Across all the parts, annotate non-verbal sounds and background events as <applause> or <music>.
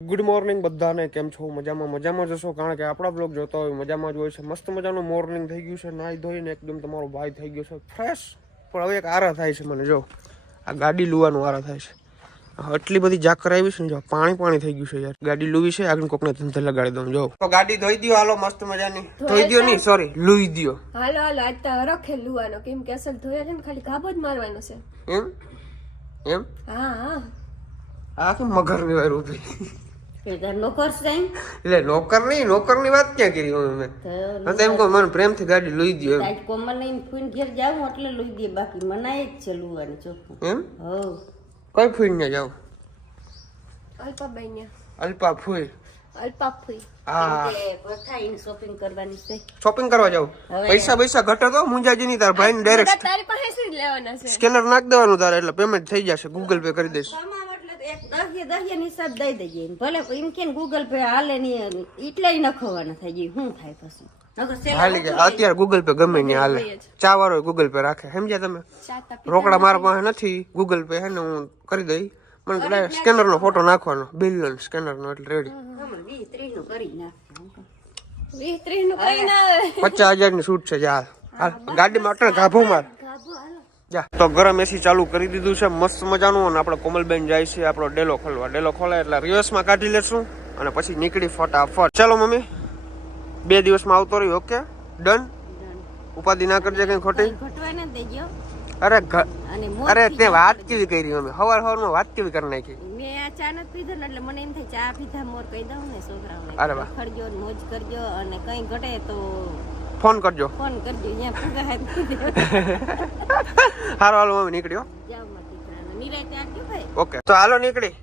Good morning બધાને કેમ છો? મજામાં મજામાં જશો કારણ કે આપણા બ્લોગ જોતા હોય મજામાં જ હોય છે. મસ્ત મજાનું મોર્નિંગ થઈ ગયું છે નાહી ધોઈને એકદમ તમારો ભાઈ થઈ ગયો છે. ફ્રેશ પણ હવે એક આરા થાય છે મને જો. આ ગાડી લુવાનું આરા થાય છે. આટલી બધી જાકર આવી છે ને જો પાણી પાણી થઈ ગયું છે યાર. ગાડી લુવી છે આગળ કોકને ધંધે લગાડી દઉં જો. તો ગાડી ધોઈ દ્યો હાલો મસ્ત મજાની. ધોઈ દો નહીં સોરી લુઈ દો હાલો હાલો આજ તો રખે લુવાનો. કેમ કે અસલ ધોયા છે ને ખાલી ગાબો જ મારવાનો છે. એમ? એમ? હા હા. આ કે મગરની વાર ઊભી? એટલે નોકર નહીં નોકરની વાત ક્યાં કરી હું મેં તો એમ કહું મને પ્રેમથી ગાડી લુઈ દ્યો એમ. ફૂન ઘેર જાઉં એટલે લઈ દે બાકી મનાય જ છે લુવાની ચોખ્ખું. એમ? હો કઈ ફૂઈ ને જાવ અલ્પાબાઈ ને અલ્પા ફૂઈ. અલ્પાફુઈ હા પથાઈને શોપિંગ કરવાની છે. શોપિંગ કરવા જાવ પૈસા પૈસા ઘટે તો મુંજાજી ની તાર ભાઈ ડાયરેક્ટ તારી પાસે જ લેવાના છે. સ્કેનર નાખ દેવાનું તારે એટલે પેમેન્ટ થઈ જશે. ગૂગલ પે કરી દઈશ. એક દહ્ય દહ્ય હિસાબ દઈ દેજે. ભલે એમ કે ગૂગલ પે હાલે નહીં એટલે નખવાના થાય જે શું થાય પછી? હાલી જાય અત્યારે ગૂગલ પે ગમે નહીં હાલે. ચા વાળો ગૂગલ પે રાખે. સમજ્યા તમે? રોકડા મારા પાસે નથી. ગૂગલ પે હે ને હું કરી દઈ. મને સ્કેનર નો ફોટો નાખવાનો. બિલ સ્કેનર નો એટલે રેડી નું નું ના પચાસ હજારની છૂટ છે જા હાલ. ગાડીમાં અટણ ગાભો માર. તો ગરમ એસી ચાલુ કરી દીધું છે મસ્ત મજાનું. અને આપણે કોમલબેન જાય છે આપણો ડેલો ખોલવા. ડેલો ખોલાય એટલે રિવર્સમાં કાઢી લેશું અને પછી નીકળી ફટાફટ. ચાલો મમ્મી બે દિવસમાં આવતો રહ્યો ઓકે? ડન ઉપાધિ ના કરજે કઈ ખોટી? અરે અરે તે વાત કેવી કરી મમ્મી? હવાર હવારમાં વાત કેવી કરી નાખી? મેં આ ચા નથી પીધો ને એટલે મને એમ થાય ચા પીધા મોર કહી દઉં ને છોકરાઓને. અરે વાહ. ને મોજ કરજો અને કઈ ઘટે તો ફોન કરજો. ફોન કરજો અહીંયા પૂગા હાથ <laughs> હારો હાલો મમ્મી નીકળ્યો. ઓકે તો હાલો નીકળી.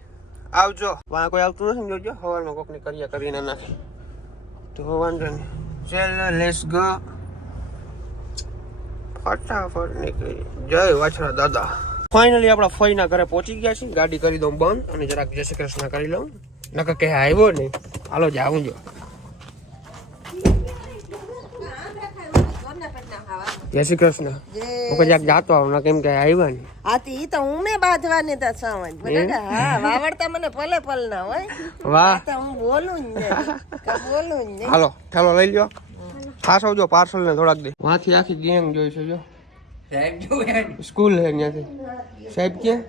આવજો. વાં કોઈ આવતું નથી જોજો હવારમાં કોકની કર્યા કરીને નાખી તો વાંધો નહીં. ચાલો લેટ્સ ગો ફટાફટ નીકળી. જય વાછરા દાદા. ફાઇનલી આપણા ફોઈના ઘરે પહોંચી ગયા છીએ. ગાડી કરી દઉં બંધ અને જરાક જય શ્રી કૃષ્ણ કરી લઉં. નકર કે આવ્યો નહીં. હાલો જાઉં જો. જય શ્રી કૃષ્ણ. હું કદાચ જાતો આવું કેમ કે આવ્યા નહીં તો ઈ તો હું મેં બાંધવાની તા સાવન હા? વાવડતા મને પલે પલ ના હોય. વાહ. તો હું બોલું જ નહીં કે બોલું જ નહીં હાલો ઠેલો લઈ લ્યો. ખાસ આવજો પાર્સલ ને થોડાક દે. વાથી આખી ગેંગ જોઈ છે જો. સ્કૂલ હે ત્યાંથી. સાહેબ ક્યાં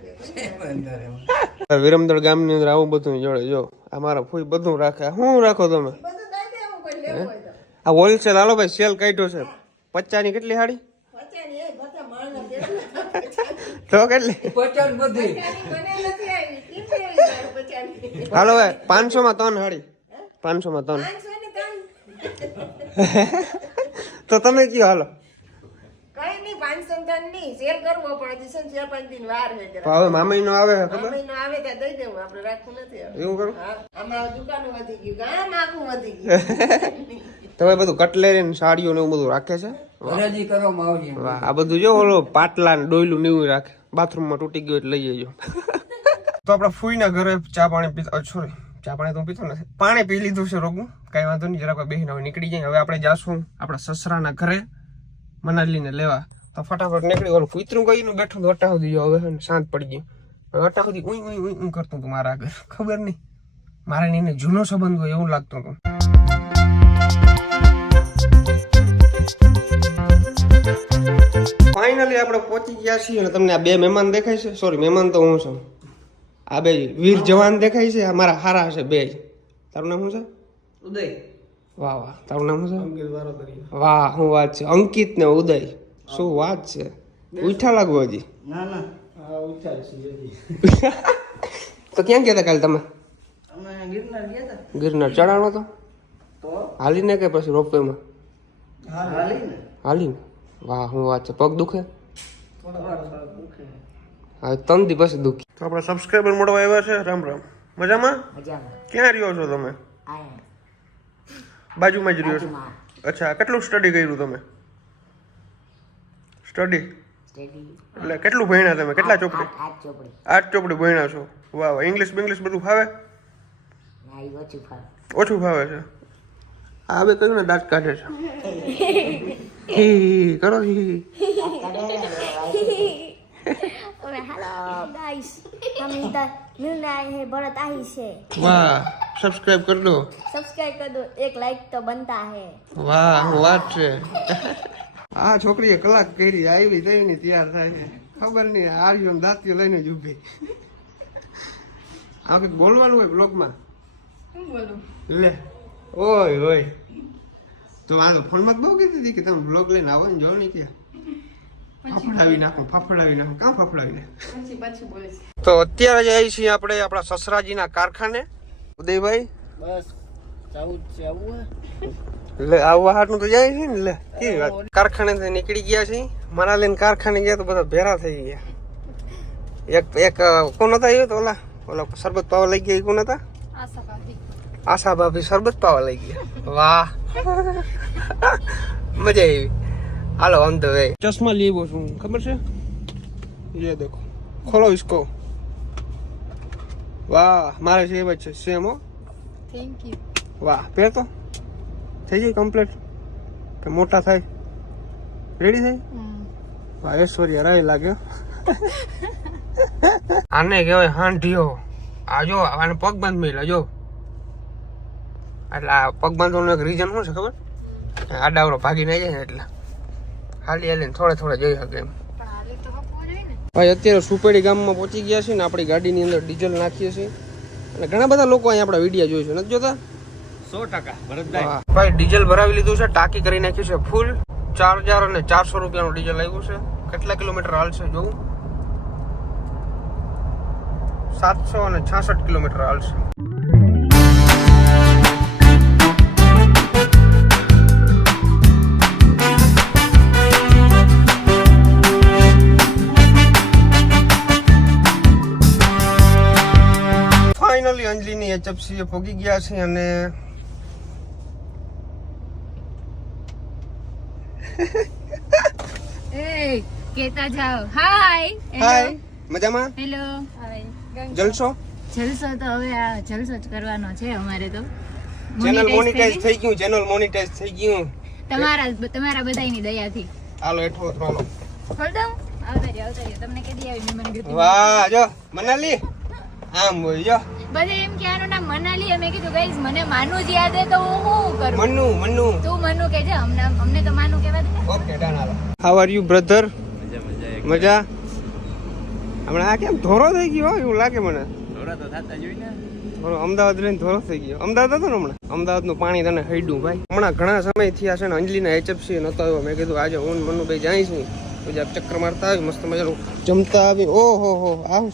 વિરમદળ ગામની અંદર આવું બધું જોડે જો. આ મારા ફૂઈ બધું રાખે. શું રાખો તમે? હે? આ હોલસેલ હાલો ભાઈ સેલ કાઢ્યો છે. પચાની કેટલી હાડી <laughs> તો કેટલી? હાલો ભાઈ પાંચસો માં ત્રણ હાડી પાંચસો માં ત્રણ. <laughs> તો તમે કયો હાલો? નહીં નહીં શેર કરવો પણ હજી છે ચાર પાંચ દિન વાર હે જરા હવે મામા નો આવે ખબર? મહિનો આવે ત્યાં દઈ દેવું આપણે રાખવું નથી હવે. એવું કરું? આમાં દુકાનો વધી ગયું ગામ આખું વધી ગયું. <laughs> તો બધું કટલેરી ને સાડીઓ ને એવું બધું રાખે છે? વાહ. આ બધું જો ઓલો પાટલા ને ડોયલું ને એવું રાખે. બાથરૂમમાં તૂટી ગયું એટલે લઈ જજો <laughs> તો આપણે ફૂઈના ઘરે ચા પાણી પીતા સોરી ચા પાણી તો પીતો નથી. પાણી પી લીધું છે રોગું કઈ વાંધો નહીં જરાક બેહીને હવે નીકળી જાય. હવે આપણે જાશું આપણા સસરાના ઘરે મનાલીને લેવા. તો ફટાફટ નીકળી ઓલું કૂતરું ગયું બેઠું તો અટા સુધી હવે શાંત પડી ગયું. હવે અટા સુધી ઉઈ ઉઈ ઉઈ કરતું હતું મારા આગળ. ખબર નહીં મારે એને જૂનો સંબંધ હોય એવું લાગતું હતું. ફાઇનલી આપણે પહોંચી ગયા છીએ અને તમને આ બે મહેમાન દેખાય છે. સોરી મહેમાન તો હું છું. આ બે વીર જવાન દેખાય છે. મારા હારા છે બે તારું નામ શું છે? ઉદય. વાહ વાહ. તારું નામ શું છે? વાહ હું વાત છે. અંકિત ને ઉદય. શું વાત છે? ઉઠા લાગુ હજી? <laughs> તો ક્યાં ગયા હતા કાલે તમે? ગિરનાર ચડાણો તો. હાલીને કે પછી રોપવેમાં? હાલીને. વાહ હું વાત છે. પગ દુખે? હા ત્રણ દી પછી દુખી. તો આપણે સબસ્ક્રાઈબર મળવા આવ્યા છે. રામ રામ. મજામાં? ક્યાં રહ્યો છો તમે? બાજુમાં જ રહ્યો છો. અચ્છા કેટલું સ્ટડી કર્યું તમે? સ્ટડી એટલે કેટલું ભણ્યા તમે? કેટલા ચોપડી? આઠ ચોપડી. ભણ્યા છો? વાહ વાહ. ઇંગ્લિશ બિંગ્લિશ બધું ફાવે? ઓછું ફાવે. છે? આ બે ને દાંત કાઢે છે. <laughs> કરો વાહ સબસ્ક્રાઇબ કર દો. સબસ્ક્રાઇબ કર દો એક લાઈક તો બનતા હે. વાહ વાત છે. આ છોકરીએ કલાક કરી આવી તઈ ની તૈયાર થાય છે. ખબર નહીં આર્યો દાંતીઓ લઈને જ ઊભી. આ કંઈક બોલવાનું હોય બ્લોગમાં? લે. ઓય ઓય. તો આ તો ફોનમાં બહુ કીધી હતી કે તમે બ્લોગ લઈને આવો ને જોડણી ત્યાં. ફાફડાવી નાખો ફાફડાવી નાખો. કાં ફાફડાવી નાખો? તો અત્યારે જઈએ છીએ આપણે આપણા સસરાજીના કારખાને. ઉદયભાઈ? બસ જવું આવું લે આવવા તો જાય છે ને લે વાત? કારખાને નીકળી ગયા છે મારા લઈને કારખાને ગયા તો બધા ભેરા થઈ ગયા. એક એક કોણ હતા એ તો ઓલા? ઓલા શરબત પાવા લઈ ગયા એ હતા? આશા શરબત પાવા લઈ ગયા. વાહ. મજા આવી. હાલો આમ તો વે ચશ્મા લેવો છું. ખબર છે? યે દેખો. ખોલો ઇસકો વાહ મારે છે એવા છે. સેમ હો. થેન્ક યુ વાહ પહેરતો? થઈ જાય કમ્પ્લીટ કે મોટા થાય? રેડી થઈ? વાહ ઐશ્વર્યા રાય લાગ્યો આને કહેવાય હાંઢિયો આ જો આને પગ બાંધ મેલા જો. એટલે આ પગ બાંધવાનું એક રીઝન શું છે ખબર? આડાવડો ભાગી ના જાય ને એટલે. હાલી હાલીને થોડે થોડે જઈ શકે એમ. ભાઈ અત્યારે સુપેડી ગામમાં પહોંચી ગયા છે ને આપણી ગાડીની અંદર ડીઝલ નાખીએ છીએ. અને ઘણા બધા લોકો અહીંયા આપણા વીડિયો જોઈશું છે. નથી જોતા? ભાઈ, ડીઝલ ભરાવી લીધું છે, ટાંકી કરી નાખ્યું છે, ફૂલ. ચાર હજાર અને ચારસો રૂપિયાનું ડીઝલ આવ્યું છે. કેટલા કિલોમીટર હાલશે જોવું? સાતસો અને છાસઠ કિલોમીટર હાલશે ફાઇનલી અંજલિની એચએફસી એ પહોંચી ગયા છે અને <laughs> એ કેતા જાઓ. હાય હાય મજામાં? હેલો જલસો જલસો તો હવે આ જલસો જ કરવાનો છે અમારે તો. ચેનલ Monetize થઈ ગયું ચેનલ મોનિટાઈઝ થઈ ગયું? તમારા તમારા બધાની દયાથી. હાલો હેઠો ચાલો ખોલ દઉં? આવતા રહ્યો આવતા રહ્યો. તમને કદી આવી મહેમાન વાહ જો મનાલી. આમ બોલ જો બધા એમ કે આનું નામ મનાલી અમે કીધું ગાઈઝ મને માનું જ યાદ હે તો હું શું કરું? મન્નુ મન્નુ તું મનુ કે છે અમને અમને તો માનું કેવા દે. ઓકે ડન હાલો. હાઉ આર યુ બ્રધર મજા મજા મજા? હમણાં આ કેમ ધોરો થઈ ગયો? એવું લાગે મને. થોડા તો થતા જોઈ ને. ધોરો અમદાવાદ રહીને ધોરો થઈ ગયો. અમદાવાદ હતો ને હમણાં? અમદાવાદનું પાણી તને હૈડું ભાઈ. હમણાં ઘણા સમય થયા છે ને અંજલિના એચએફસી નતો આવ્યો. મેં કીધું આજે હું ને મનુભાઈ જાય છું પછી ચક્કર મારતા આવી મસ્ત મજાનું જમતા આવી ઓહો હો આવું.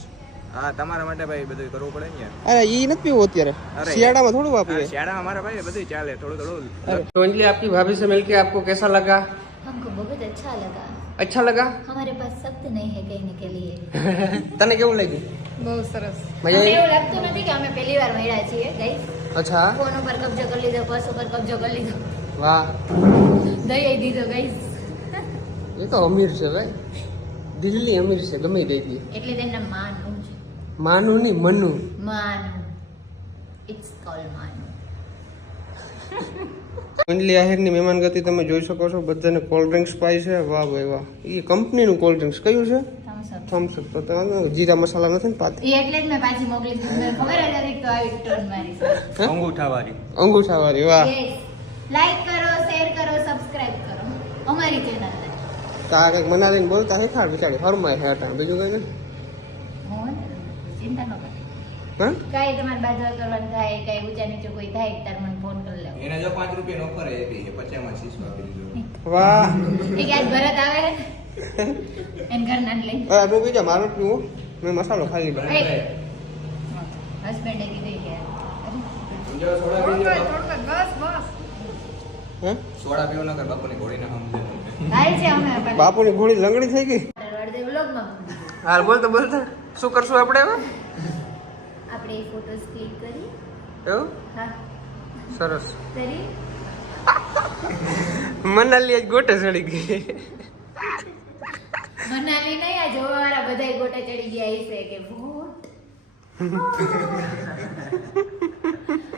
હા તમારા માટે ભાઈ બધું કરવું પડે ને અરે ઈ નથી પીવું અત્યારે અરે. શિયાળામાં થોડું વાપીએ શિયાળામાં મારા ભાઈ બધું ચાલે થોડું થોડું अरे तो अंजलि आपकी भाभी से मिलके आपको कैसा लगा हमको बहुत अच्छा लगा अच्छा लगा हमारे पास शब्द नहीं है कहने के लिए તને કેવું લાગ્યું બહુ સરસ મજા અમને આવી એવું લાગતું નથી કે અમે પહેલી વાર મળ્યા છીએ ગાઈઝ અચ્છા ફોન ઉપર કબજો કરી લીધો પર્સ ઉપર કબજો કરી લીધો વાહ દઈ દીધો ગાઈઝ એ તો અમીર છે ભાઈ દિલ્હી અમીર છે ગમે દઈ દે એટલે તેને માનું છે માનું નહીં મનુ. માનુ. ઇટ્સ કોલ માનું. અંજલિ આહિરની મહેમાનગતિ તમે જોઈ શકો છો બધાને કોલ્ડ ડ્રિંક્સ પાઈ છે. વાહ ભાઈ વાહ. એ કંપનીનું કોલ્ડ ડ્રિંક્સ કયું છે. થમ્સ અપ તો તમે જીરા મસાલા નથી ને પાતી? એટલે જ મેં પાછી મોકલી દીધી. મને ખબર જ હતી કે તો આવી ટર્ન મારી. હે? અંગૂઠા વાળી અંગૂઠા વાળી વાહ લાઈક કરો શેર કરો સબસ્ક્રાઇબ કરો. અમારી ચેનલ તારે મનાલીને બોલતા હે ખા બિચારી હરમાય હેટા બીજું કઈ નહીં. ચિંતા ન કરો. કઈ તમારે બાજુ કરવાનું થાય કઈ ઊંચા નીચે કોઈ થાય તાર મને ફોન કરી લેવો. એને જો પાંચ રૂપિયા ઓફર આપી છે પચાસમાં શીશો આપી દીધો. વાહ. એ કે આજ ભરત આવે એન ઘર ના લઈ. હવે આપણું બીજો મારું પીવું મેં મસાલો ખાલી લીધો. હસબન્ડે કીધું કે હે? સોડા પીવો નકર બાપુની ઘોડીને સમજે. થાય છે અમે પણ બાપુની ઘોડી લંગડી થઈ ગઈ. હાલ બોલતો બોલતો શું કરશું આપણે હવે? આપણે ફોટોસ ક્લિક કરી. એવું? હા. સરસ. કરી. મનાલી આજ ગોટે ચડી ગઈ. મનાલી નહીં આ જોવા વાળા બધા ગોટે ચડી ગયા છે કે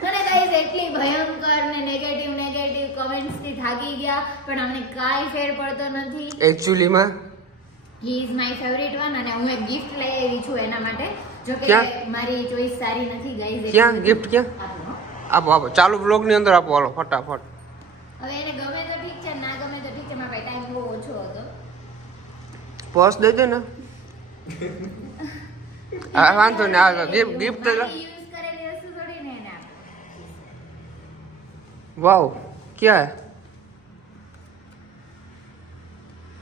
અને ગાઈસ એટલી ભયંકર ને નેગેટિવ નેગેટિવ કમેન્ટ્સથી થાકી ગયા પણ અમને કાંઈ ફેર પડતો નથી. એકચ્યુઅલીમાં he is my favourite one અને હું એક ગિફ્ટ લઈ આવી છું એના માટે. જો કે ક્યાં? મારી ચોઈસ સારી નથી ગાઈઝ ક્યાં ગિફ્ટ ક્યાં? આપો આપો ચાલુ બ્લોગની અંદર આપો હાલો ફટાફટ. હવે એને ગમે તો ઠીક છે ના ગમે તો ઠીક છે મારા ભાઈ ટાઈમ બહુ ઓછો હતો. પર્સ દઈ દે ને. <laughs> હા વાંધો ને આ ગિફ્ટ ગિફ્ટ મારી યુઝ કરેલી વસ્તુ થોડી ને એને આપે. વાવ ક્યાં?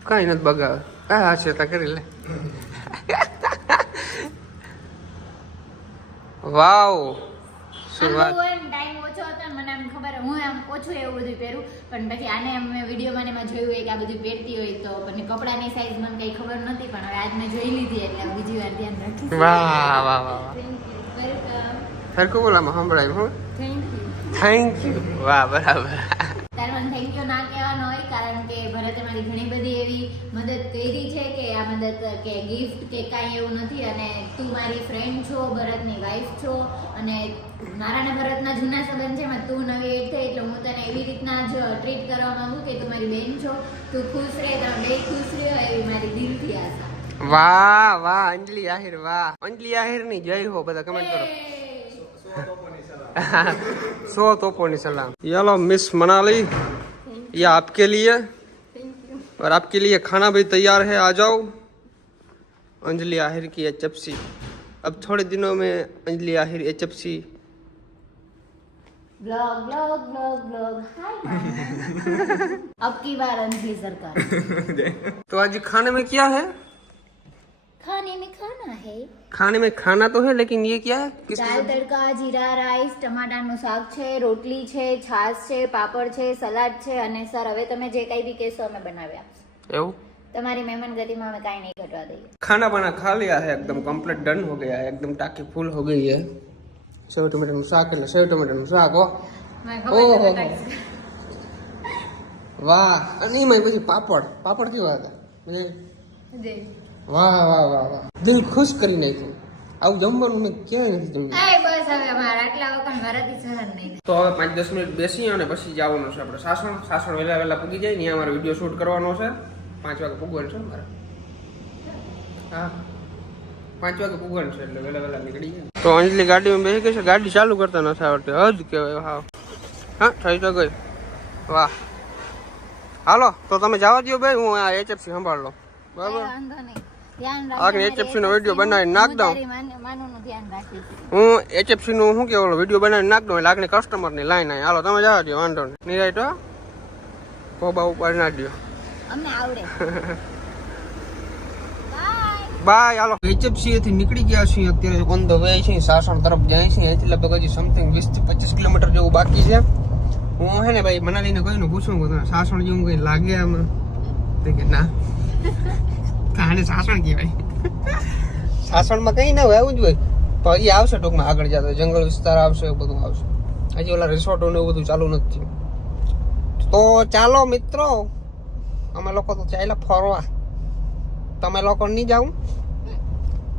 કઈ નથી બગાવે હા હા છે તા કરી લે વાવ શું વાત એમ ખબર હું ઓછું એવું બધું પહેરું. પણ પછી આને એમ મેં વિડીયોમાં ને એમાં જોયું હોય કે આ બધું પહેરતી હોય તો પણ કપડાની સાઈઝ મને કઈ ખબર નથી પણ હવે આજ મેં જોઈ લીધી એટલે બીજી વાર ધ્યાન રાખીશ. વાહ વાહ વાહ વાહ. થેન્ક યુ વેલકમ સરખું બોલામાં સંભળાય હું. થેન્ક યુ થેન્ક યુ વાહ બરાબર. તારે મને થેન્ક યુ ના કહેવાનો હોય કારણ કે ભરતે મારી ઘણી બધી એવી મદદ કરી છે કે આ મદદ કે ગિફ્ટ કે કાંઈ એવું નથી અને તું મારી ફ્રેન્ડ છો ભરતની વાઈફ છો અને મારા ને ભરતના જૂના સંબંધ છે એમાં તું નવી એડ થઈ એટલે હું તને એવી રીતના જ ટ્રીટ કરવા માંગુ કે તું મારી બેન છો તું ખુશ રહે તમે બે ખુશ રહ્યો એવી મારી દિલથી આશા વાહ વાહ અંજલિ આહિર વાહ અંજલિ આહિર ની જય હો બધા કમેન્ટ કરો सौ तोपों ની सलाम चलो मिस मनाली ये आपके लिए और आपके लिए खाना भी तैयार है आ जाओ। अंजलि आहिर की एच अब थोड़े दिनों में अंजलि आहिर एच ब्लॉग सी ब्लॉग ब्लॉग हाय अब की बार अंजलि सरकार। <laughs> तो आज खाने में क्या है? खाने में खाना है खाने में खाना तो है लेकिन ये क्या है किस દાલ તડકા જીરા રાઈસ ટમાટાનું શાક છે રોટલી છે છાશ છે પાપડ છે સલાડ છે અને સર હવે તમે જે કઈ બી કહેશો અમે બનાવી આપશું એવું તમારી મહેમાન ગતિમાં અમે કાંઈ નહીં ઘટવા દઈએ खाना वाना खा लिया है एकदम कंप्लीट डन हो गया है एकदम टाकी फुल हो गई है सेव टमाटर નું શાક એટલે સેવ ટમાટર નું શાક હો ઓહો વાહ અને એમાં પછી પાપડ પાપડ કેવા હતા બધા? વાહ વાહ વાહ વાહ. દિલ ખુશ કરી નાખ્યું. આવું જમવાનું મેં ક્યાંય નથી જમ્યું. બસ હવે અમારા આટલા વખત મારાથી સહન નહીં. તો હવે પાંચ દસ મિનિટ બેસી અને પછી જવાનું છે આપણે સાસણ. સાસણ વહેલા વહેલા પૂગી જાય ને અમારે વીડિયો શૂટ કરવાનો છે. પાંચ વાગે પૂગવાનું છે મારે. હા. પાંચ વાગે પૂગવાનું છે એટલે વહેલા વહેલા નીકળી જાય. તો અંજલિ ગાડીમાં બેસી ગઈ છે. ગાડી ચાલુ કરતા નથી આવડતી. હજ કહેવાય હા હા થઈ તો ગઈ. વાહ. હાલો તો તમે જવા દો ભાઈ હું આ એચએફસી સંભાળ લો બરાબર? વાંધો નહીં. ધ્યાન આગળ નો video બનાવીને નાખ દઉં. હું એચએફસી નું શું કેવું વીડિયો બનાવીને નાખ દઉં એટલે આગળ કસ્ટમરની લાઈન આવી હાલો તમે જવા દો વાંધો નહીં. તો કોબા ઉપર ના દો અમને આવડે. <laughs> બાય હાલો. એચએફસી થી નીકળી ગયા છીએ અત્યારે ઓન ધ વે છીએ સાસણ તરફ જાય છે અહીંથી લગભગ હજી સમથિંગ વીસથી પચીસ કિલોમીટર જેવું બાકી છે. હું હે ને ભાઈ મનાલીને કોઈને પૂછું કે સાસણ જેવું કઈ લાગે આમાં? કે ના. કાને સાસણ કહેવાય. સાસણમાં કંઈ ના હોય, આવું જ હોય. પણ એ આવશે ટૂંકમાં આગળ જતા જંગલ વિસ્તાર આવશે, એવું બધું આવશે. હજી ઓલા રિસોર્ટો ને એવું બધું ચાલુ નથી તો ચાલો મિત્રો, અમે લોકો તો ચાલ્યા ફરવા. તમે લોકો નહીં જાવ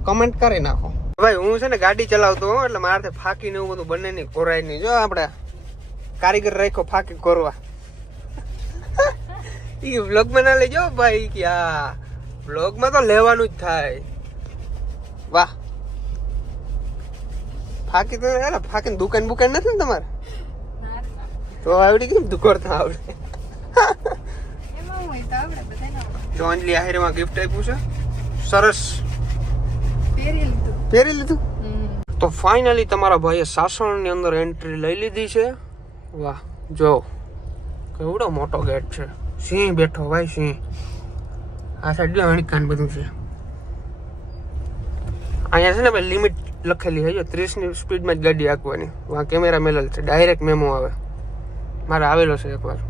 કમેન્ટ કરી નાખો. ભાઈ, હું છે ને ગાડી ચલાવતો હોઉં, એટલે મારે ફાકી ને એવું બધું બને નહીં કોરાય નહીં. જો આપણે કારીગર રાખ્યો ફાકી કોરવા એ વ્લોગમાં ના લેજો ભાઈ, કે આ વ્લોગમાં તો લેવાનું જ થાય. વાહ. ફાકી તો એટલે ફાકીને દુકાન બુકાન નથી ને તમારે? તો આવડી કેમ દુકોરતા આવડે. તો અંજલિ આહિરમાં ગિફ્ટ આપ્યું છે. સરસ. પહેરી લીધું. તો ફાઇનલી તમારા ભાઈએ સાસણની અંદર એન્ટ્રી લઈ લીધી છે. વાહ જો. કેવડો મોટો ગેટ છે. સિંહ બેઠો ભાઈ સિંહ. આ સાઈડ જો અણકાન બધું છે. અહીંયા છે ને ભાઈ લિમિટ લખેલી છે જો ત્રીસની સ્પીડમાં જ ગાડી આંકવાની વાં કેમેરા મેલેલ છે ડાયરેક્ટ મેમો આવે. મારે આવેલો છે એકવાર.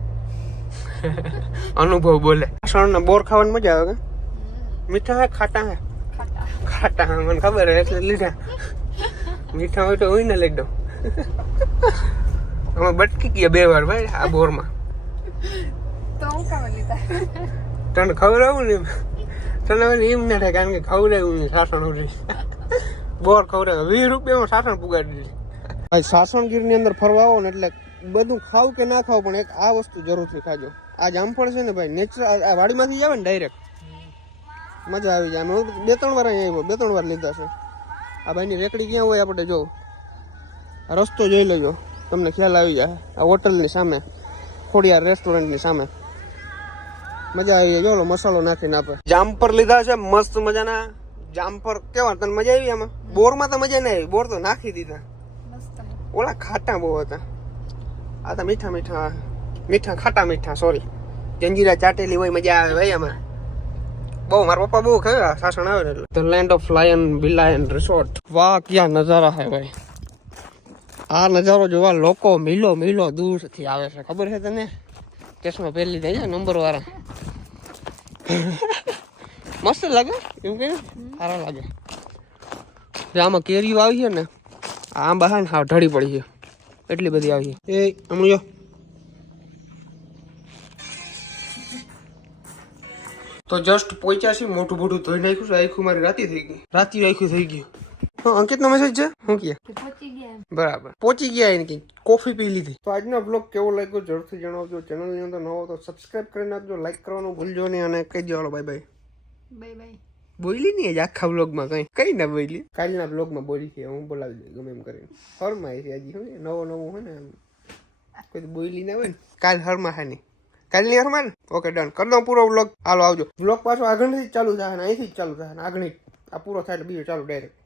<laughs> અનુભવ બોલે. સાસણના બોર ખાવાની મજા આવે કે? મીઠા હે ખાટા હે? ખાટા. હે મને ખબર હે એટલે લીધા. મીઠા હોય તો હોય ને લઈ દઉં. અમે બટકી ગયા બે વાર ભાઈ આ બોરમાં. તને આવું ને? તને હવે એમ ના થાય કારણ કે ખવડાવ્યું નહીં સાસણ ઉડી. બોર ખવડાવ્યું. વીસ રૂપિયામાં સાસણ પુગાડી દીધી. ભાઈ સાસણગીરની અંદર ફરવા આવો ને એટલે બધું ખાવ કે ના ખાવ, પણ એક આ વસ્તુ જરૂરથી ખાજો. આ જામફળ છે ને ભાઈ, નેચરલ, આ વાડીમાંથી જ આવે ને ડાયરેક્ટ મજા આવી જાય. અમે બે ત્રણ વાર અહીંયા આવ્યો. બે ત્રણ વાર લીધા છે. આ ભાઈની રેકડી ક્યાં હોય આપણે જો. રસ્તો જોઈ લેજો. તમને ખ્યાલ આવી જાય. આ હોટલની સામે. ખોડિયાર રેસ્ટોરન્ટની સામે. મજા આવી જાય. જો મસાલો નાખીને આપે. જામફર લીધા છે મસ્ત મજાના. જામફર કેવા તને મજા આવી આમાં? બોરમાં તો મજા નહીં આવી. બોર તો નાખી દીધા. ઓલા ખાટા બહુ હતા. આ તો મીઠા મીઠા મીઠા ખાટા મીઠા સોરી જંજીરા ચાટેલી હોય મજા આવે ભાઈ આમાં. બહુ મારા પપ્પા બહુ ખાય સાસણ આવે એટલે. ધ લેન્ડ ઓફ લાયન બિલાયન રિસોર્ટ વાહ ક્યાં નજારા હે ભાઈ. આ નજારો જોવા લોકો મિલો મિલો દૂરથી આવે છે. ખબર છે તને? કેસમાં પહેલી થઈ જાય નંબર વાળા. મસ્ત લાગે? એવું કે? સારા લાગે. આમાં કેરીઓ આવી છે ને, આમ બહાર છે ને હા, ઢળી પડી છે. એટલી બધી આવી છે. એ આમ જો. તો જસ્ટ પહોંચ્યા છે, મોટું મોટું ધોઈ નાખ્યું છે, આખું મારી રાતી થઈ ગઈ. રાતી આખું થઈ ગયું. હા, અંકિતનો મેસેજ છે? હું કે બરાબર. પહોંચી ગયા એને કે કોફી પી લીધી. તો આજનો બ્લોગ કેવો લાગ્યો જરૂરથી જણાવજો. ચેનલની અંદર નવો તો સબસ્ક્રાઇબ કરી નાખજો લાઈક કરવાનું ભૂલજો નહીં અને કહી દો બાય બાય બાય બાય બોલી નહીં આજે આખા બ્લોગમાં કઈ? કઈ ના બોલી કાલના બ્લોગમાં બોલી છે હું બોલાવી દઉં ગમે એમ કરીને. હરમાં છે હજી હોય ને નવો નવો હોય ને આમ. કોઈ દી બોલી ના હોય ને. કાલ હરમાં હા નહીં. કાલની હરમાં ને ઓકે ડન. કરી દઉં પૂરો બ્લોગ હાલો આવજો. બ્લોગ પાછો આગળથી જ ચાલુ થાય ને અહીંથી જ ચાલુ થાય ને આગળની. આ પૂરો થાય એટલે બીજો ચાલુ ડાયરેક્ટ